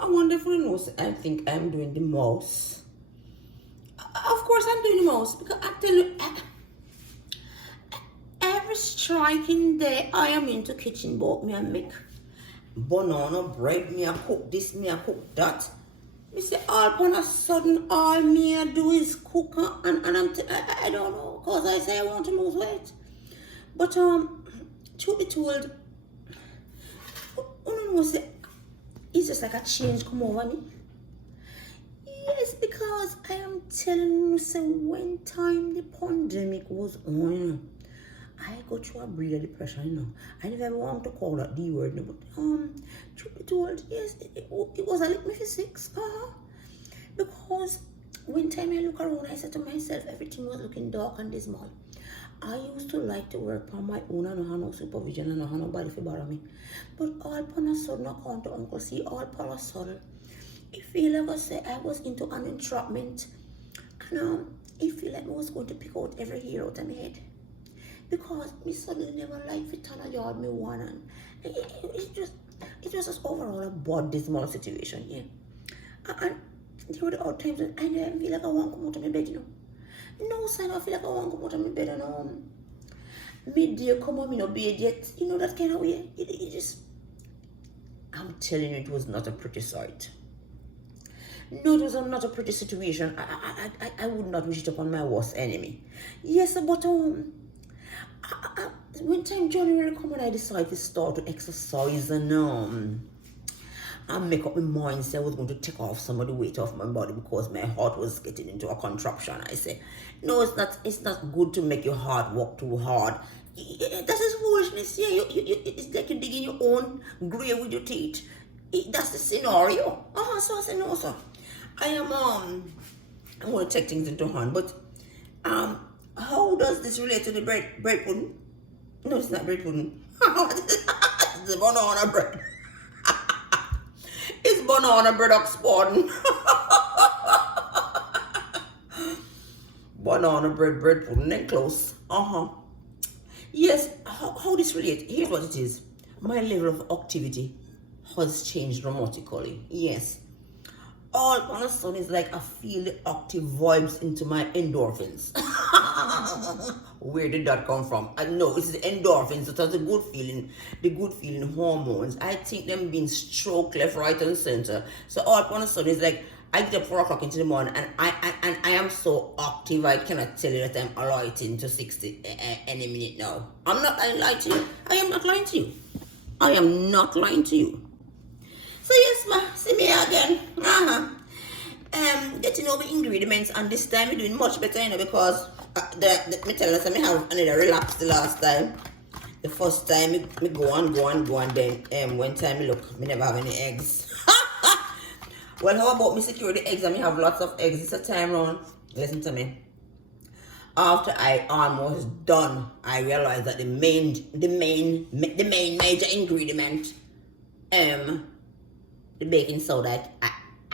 I wonderfully knows I think I'm doing the most. Of course I'm doing the most because I tell you every striking day I am into kitchen but me and make banana bread, me a cook this, me a cook that. Me say all upon a sudden all me a do is cook and I don't know because I say I want to lose weight. But truth be told, you know say it's just like a change come over me. Yes, because I am telling you, say when time the pandemic was on, you know, I go through a breed of depression, you know. I never ever want to call that D word, but truth be told, yes, it was a little me for six. Because when time I look around, I said to myself, everything was looking dark and dismal. I used to like to work on my own and I had no supervision and I had nobody to bother me. But all upon a sudden, I come to Uncle C, all upon a sudden, it feel like I say I was into an entrapment. And it feel like I was going to pick out every hair out of my head. Because me suddenly never liked it turn a yard me one and it was just overall a bad dismal situation, yeah. And there were the odd times when I didn't feel like I want to come out of my bed, you know. No sign I feel like I want to come out of my bed and midday come on me no bed yet. You know that kind of way. It just I'm telling you it was not a pretty sight. No, it was not a pretty situation. I would not wish it upon my worst enemy. Yes, but when time January come and I decided to start to exercise and make up my mind, say I was going to take off some of the weight off my body because my heart was getting into a contraption. I say, no, it's not good to make your heart work too hard. That is foolishness. Yeah, it's like you're digging your own grave with your teeth. That's the scenario. So I said, no, sir. I'm going to take things into hand, but how does this relate to the bread pudding? No, it's not bread pudding. It's banana bread. It's banana bread Oxford. Banana bread pudding and close. Yes, how this relate? Here's what it is. My level of activity has changed dramatically. Yes. All on a sudden it's like I feel the active vibes into my endorphins. Where did that come from? I know it's the endorphins, it has the good feeling hormones. I think them being stroked left, right, and center. So all on a sudden it's like I get up 4 o'clock into the morning and I am so active I cannot tell you that I'm alighting to 60 any minute now. I'm not lying to you. I am not lying to you. I am not lying to you. So yes, ma, see me again. Getting over ingredients, and this time we're doing much better, you know, because me tell us I have another relapse the last time. The first time me go and then one time me look, me never have any eggs. Well, how about me secure the eggs and me have lots of eggs? It's a time round. Listen to me. After I almost done, I realized that the main major ingredient, the baking soda,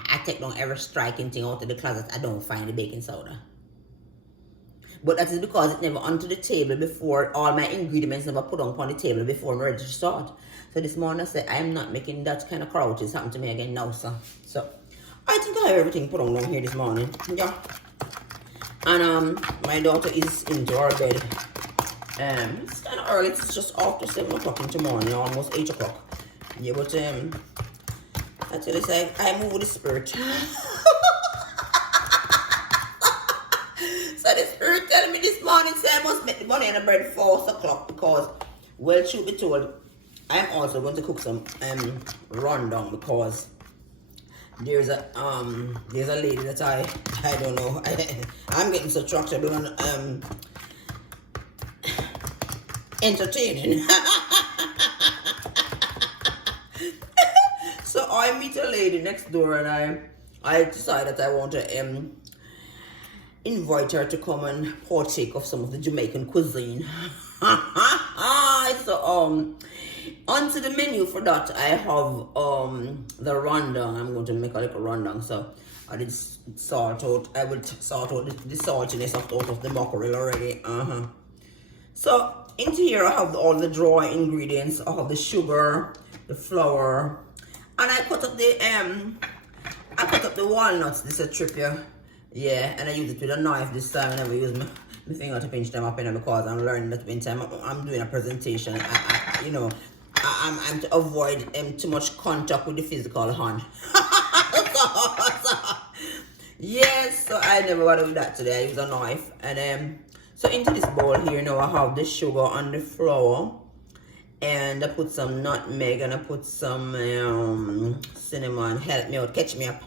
I take down every striking thing out of the closet. I don't find the baking soda. But that is because it never onto the table before, all my ingredients never put on the table before I'm ready to start. So this morning I said, I am not making that kind of crowd. It's happened to me again now, sir. So I think I have everything put on down here this morning. Yeah. And my daughter is into her bed. It's kind of early. It's just after 7 o'clock in the morning, almost 8 o'clock. Yeah, but actually, it's like I move with the spirit. So the spirit telling me this morning, say I must make the money on the bread 4 o'clock because, well, truth be told, I'm also going to cook some rundown because there's a lady that I don't know. I'm getting so tractable on entertaining. So I meet a lady next door and I decided that I want to invite her to come and partake of some of the Jamaican cuisine. So onto the menu for that I have the rundown. I'm going to make a little rundown. So I did sort out. I will sort out the saltiness out of the mackerel already. So into here I have all the dry ingredients. I have the sugar, the flour, And I cut up the walnuts. This is a trick, yeah. Yeah, and I use it with a knife this time. I never use my finger to pinch them up, because I'm learning that when time I'm doing a presentation, I'm to avoid too much contact with the physical hand. Yes, so I never want to do that today. I use a knife. And so into this bowl here now I have the sugar and the flour. And I put some nutmeg and I put some cinnamon. Help me out, catch me up.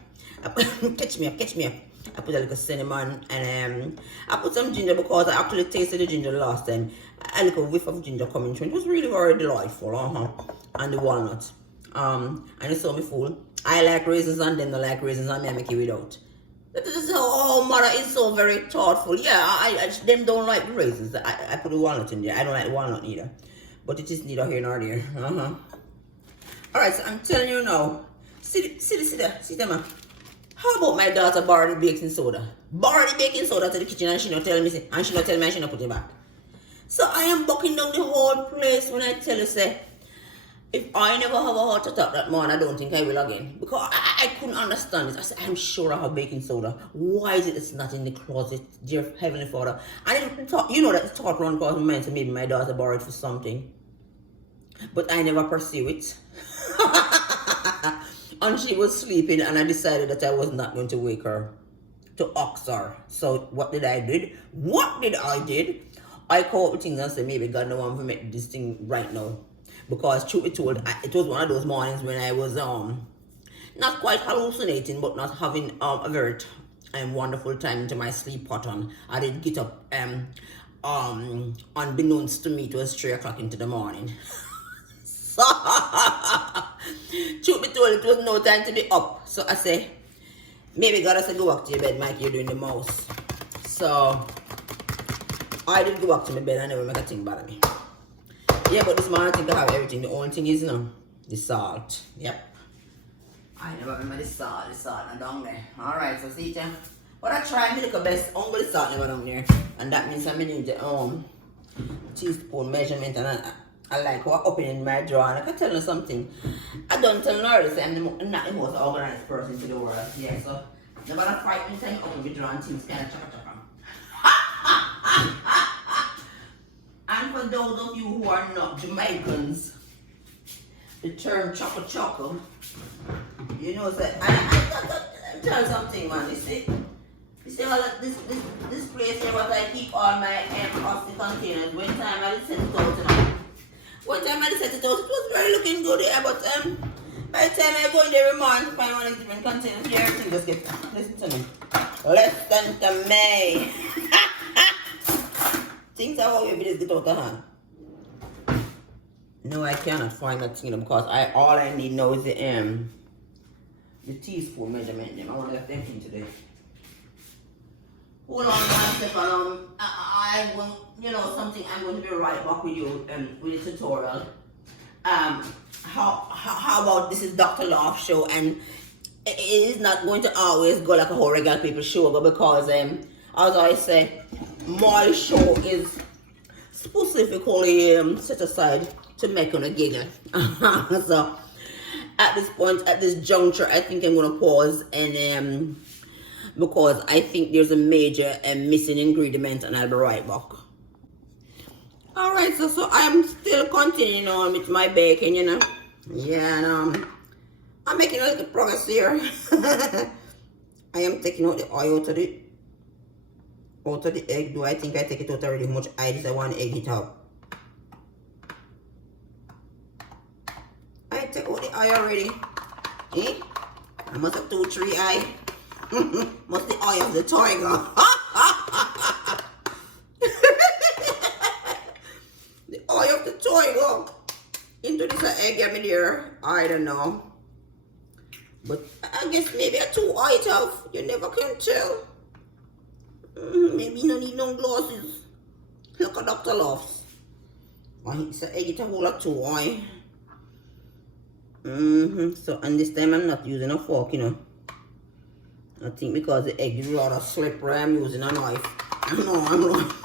Catch me up. I put a little cinnamon and I put some ginger because I actually tasted the ginger last time. A little whiff of ginger coming through. It was really very delightful. And the walnut. And it saw me full. I like raisins and them don't like raisins and me I make it without. Oh, mother is so very thoughtful. Yeah, I them don't like the raisins. I put the walnut in there. I don't like the walnut either. But it is neither here nor there. Alright, so I'm telling you now. See them. How about my daughter borrow the baking soda? Borrow the baking soda to the kitchen and she not tell me, and she not tell me and she not put it back. So I am bucking down the whole place when I tell you, say, if I never have a heart attack that morning, I don't think I will again. Because I couldn't understand it. I said, I'm sure I have baking soda. Why is it's not in the closet, dear Heavenly Father? And that the thought run across my mind, so maybe my daughter borrowed for something. But I never pursue it. And she was sleeping and I decided that I was not going to wake her to ask her. So what did I do? I called the things and said, maybe God no want to make this thing right now. Because truth be told, it was one of those mornings when I was not quite hallucinating, but not having a very wonderful time into my sleep pattern. I did get up unbeknownst to me, it was 3 o'clock into the morning. So truth be told, it was no time to be up. So I say, maybe God has to go back to your bed, Mike, you're doing the most. So I did go back to my bed, I never make a thing bother me. Yeah, but this morning I think I have everything. The only thing is, the salt. Yep. I never remember the salt not down there. Alright, so see, but I try my little best. Only the salt never down there. And that means I need the teaspoon measurement. And I like what opening my drawer. And I can tell you something. I don't tell Nora say I'm not the most organized person in the world. Yeah, so no matter fight me time open the drawer and things kind of chaka. And for those of you who are not Jamaicans, the term choco, that I tell something, man. You see all that this place here, what I keep all my plastic containers. One time I set it out, it was very looking good here, but by the time I go in there every month, find one of these different containers here, everything just gets, listen to me, listen to me. Things are how you just get out of hand. No, I cannot find that thing because all I need now is the teaspoon measurement. I want to left them in today. Hold on 1 second. I will, something I'm going to be right back with you with the tutorial. How about this is Dr. Love show, and it is not going to always go like a whole regular people show, because as I say, my show is specifically set aside to make on a giggle. So at this point, at this juncture, I think I'm gonna pause and because I think there's a major missing ingredient, and I'll be right back. Alright, so I'm still continuing on with my baking, Yeah, and I'm making a little progress here. I am taking out the oil out of the egg. Do I think I take it out already? How much I just want egg it out. I take out the eye already. I must have 2, 3 eye. Must the eye of the tiger. The eye of the tiger. Into this egg I there. I don't know. But I guess maybe a 2 eye have. You never can tell. Maybe you don't need no glasses. Look at Dr. Loves. It's an egg, it's a whole lot 2 eye. So, and this time I'm not using a fork, I think because the egg is rather slippery, I'm using a knife. No,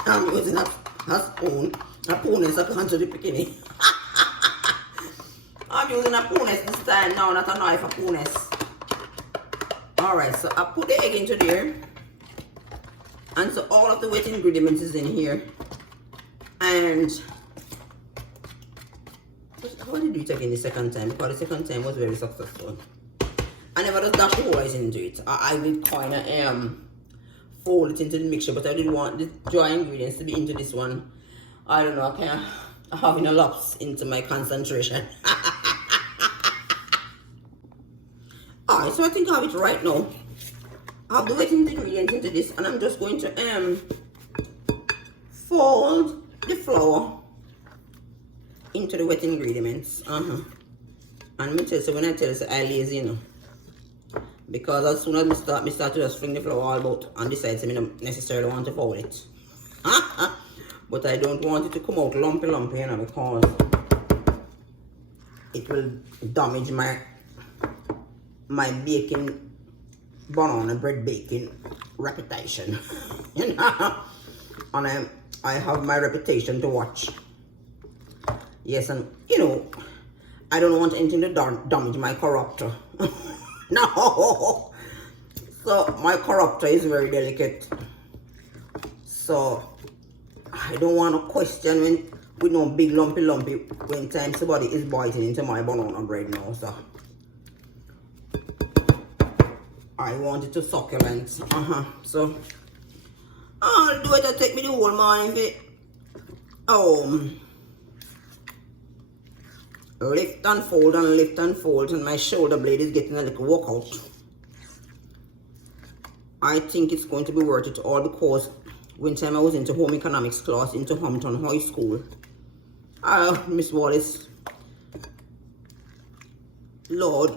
I'm using a spoon. A spoon is a can to the bikini. I'm using a punes this time now, not a knife, a punes. Alright, so I put the egg into there. And so all of the wet ingredients is in here. And how did I do it again the second time? Because the second time was very successful. I never just dash the whole rice into it. I did kind of fold it into the mixture, but I didn't want the dry ingredients to be into this one. I don't know, I kind of having a lapse into my concentration. Alright, so I think I have it right now. I have the wet ingredients into this, and I'm just going to fold the flour into the wet ingredients. And let me tell you, so when I tell you, so I lazy, you know. Because as soon as I start to just fling the flour all about and decide I don't necessarily want to fold it. But I don't want it to come out lumpy, you know, because it will damage my baking, banana bread baking reputation. You know? And I have my reputation to watch. Yes, and you know, I don't want anything to damage my corruptor. No. So my corruptor is very delicate. So I don't want to question with no big lumpy when time somebody is biting into my banana bread now. So I want it to succulent. So I'll do it. It'll take me the whole morning. Lift and fold and lift and fold, and my shoulder blade is getting a little workout. I think it's going to be worth it all, because one time I was into home economics class into Hampton High School. Miss Wallace, Lord,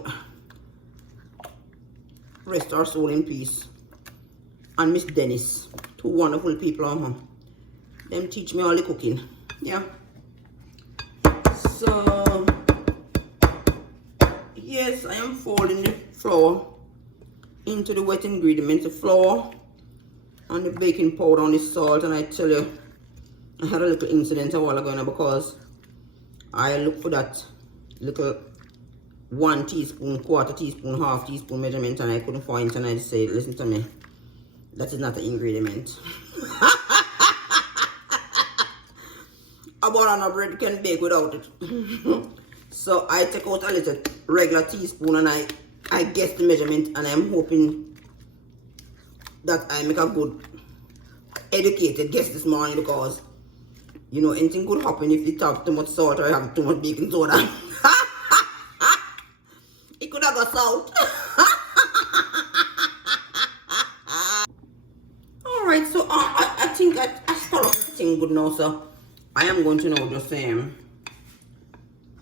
rest our soul in peace, and Miss Dennis, two wonderful people. Them teach me all the cooking. Yeah. So yes, I am folding the flour into the wet ingredients, the flour and the baking powder and the salt. And I tell you, I had a little incident a while ago now, because I looked for that little 1 teaspoon, quarter teaspoon, half teaspoon measurement, and I couldn't find it. And I said, listen to me, that is not an ingredient. A banana bread can bake without it. So I take out a little regular teaspoon, and I guess the measurement, and I'm hoping that I make a good educated guess this morning, because you know anything could happen if you have too much salt or you have too much baking soda. It could have got salt. Alright, so I think I start everything good now, so I am going to now just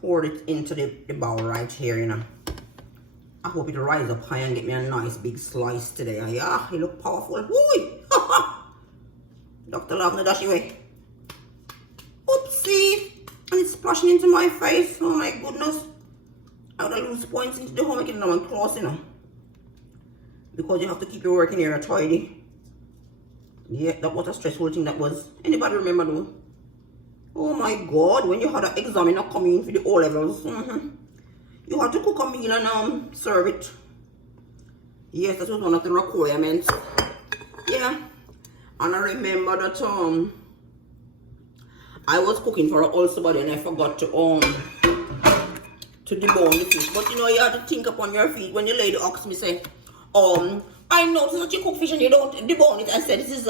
pour it into the bowl right here, you know. I hope it'll rise up high and get me a nice big slice today. Yeah, it look powerful. Woo! Dr. Love, no dash away. Oopsie! And it's splashing into my face. Oh my goodness. I would lose points into the home again now and close, you know. Because you have to keep your work in here tidy. Yeah, that was a stressful thing that was. Anybody remember though? Oh my God, when you had an examiner coming in for the O levels, you had to cook a meal and serve it. Yes, that was one of the requirements. Yeah, and I remember that I was cooking for an ulcer body, and I forgot to debone the fish. But you know, you have to think upon your feet. When the lady asked me, say, I noticed that you cook fish and you don't debone it. I said, this is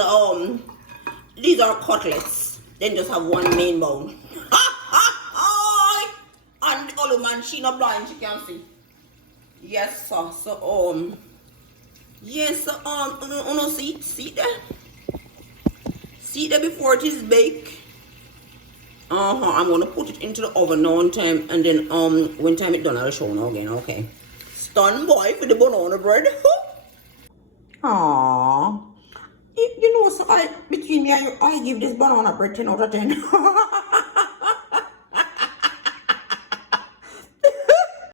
these are cutlets. Then just have one main bone. And the other man, she not blind, she can see. Yes, sir. So yes, see there. See there before it is baked. I'm gonna put it into the oven now on time, and then when time it's done, I'll show you again. Okay. Stand by for the banana bread. Aww. You know, so between me and you, I give this banana bread 10 out of 10.